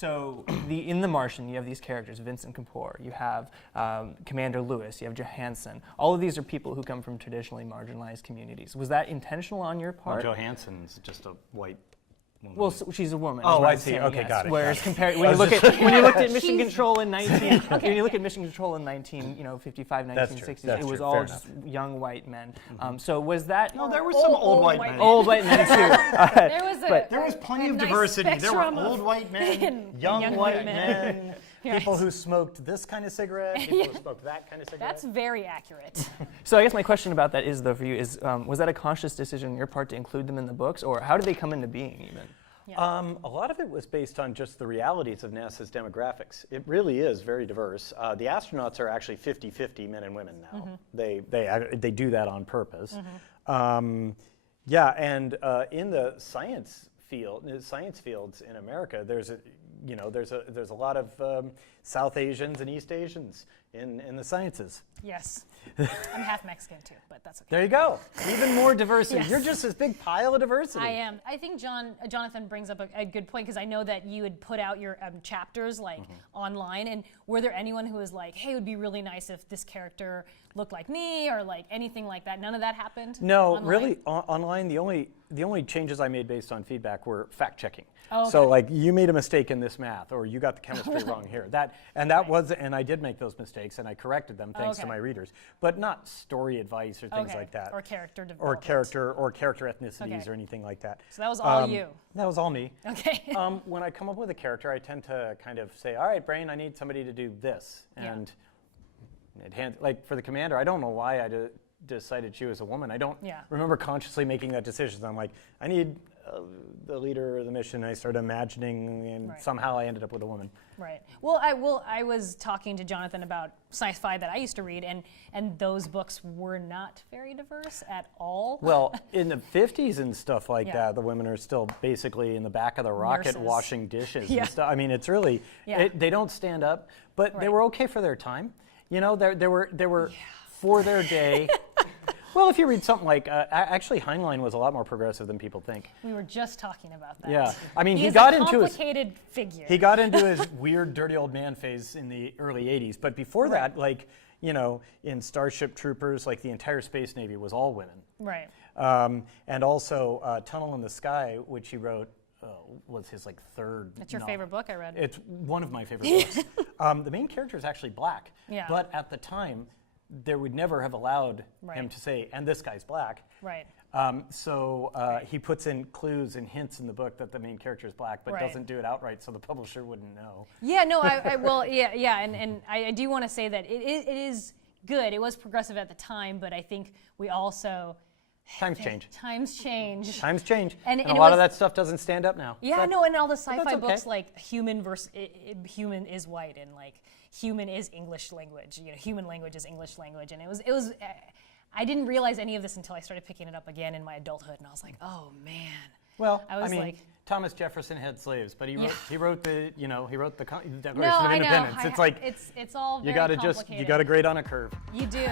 So in The Martian, you have these characters, Vincent Kapoor, you have Commander Lewis, you have Johansson. All of these are people who come from traditionally marginalized communities. Was that intentional on your part? Well, Johansson's just a white woman. Well, so she's a woman. Oh, is what I I'm see. saying, Okay, yes. got it. Whereas got it. compared when you look at Mission Control in 1955, 1960s, That's it was true. all Fair just young white men. So was that No, there were some old white men. old white men too? There was plenty of nice diversity. There were spectrum of old white men, young white men, people who smoked this kind of cigarette, people who smoked that kind of cigarette. That's very accurate. So I guess my question about that is, though, for you is, was that a conscious decision on your part to include them in the books, or how did they come into being even? Yeah. A lot of it was based on just the realities of NASA's demographics. It really is very diverse. The astronauts are actually 50-50 men and women now. They do that on purpose. Yeah, and in the science fields in America, there's a lot of South Asians and East Asians in the sciences. Yes. I'm half Mexican too, but that's okay. There you go. Even more diversity. Yes. You're just this big pile of diversity. I am. I think Jonathan brings up a good point, because I know that you had put out your chapters online, and were there anyone who was like, hey, it would be really nice if this character looked like me, or like anything like that? None of that happened? No, online? really, online, the only changes I made based on feedback were fact-checking. Oh, okay. So like, you made a mistake in this math, or you got the chemistry wrong here. And I did make those mistakes, and I corrected them thanks to my readers, but not story advice or things like that. Or character development. Or character ethnicities or anything like that. So that was all you. That was all me. Okay. When I come up with a character, I tend to kind of say, all right, brain, I need somebody to do this. And like for the commander, I don't know why I decided she was a woman. I don't remember consciously making that decision. I'm like, I need the leader of the mission. I started imagining, and somehow I ended up with a woman. Right. Well, I was talking to Jonathan about sci-fi that I used to read, and those books were not very diverse at all. Well, in the 50s and stuff like that, the women are still basically in the back of the rocket Nurses. washing dishes and stuff. I mean, it's really, they don't stand up, but they were okay for their time. You know, they were for their day. Well, if you read something like, actually Heinlein was a lot more progressive than people think. We were just talking about that. Yeah, I mean, He's he got a into complicated figure. He got into his weird, dirty old man phase in the early 80s, but before that, like, you know, in Starship Troopers, like the entire Space Navy was all women. Right. And also Tunnel in the Sky, which he wrote, was his like third. It's your favorite book I read. It's one of my favorite books. The main character is actually black, but at the time, they would never have allowed him to say, and this guy's black. Right. So he puts in clues and hints in the book that the main character is black, but doesn't do it outright, so the publisher wouldn't know. Yeah, no, and I do want to say that it is good. It was progressive at the time, but I think we also... Times change. Times change. Times change. And and a lot of that stuff doesn't stand up now. Yeah, no, and all the sci-fi okay. books like human is white, and like human is English language. You know, human language is English language, and it was. I didn't realize any of this until I started picking it up again in my adulthood, and I was like, oh man. Well, I was like, Thomas Jefferson had slaves, but he wrote the Declaration no, of I know. Independence. It's like it's all very you got to grade on a curve. You do.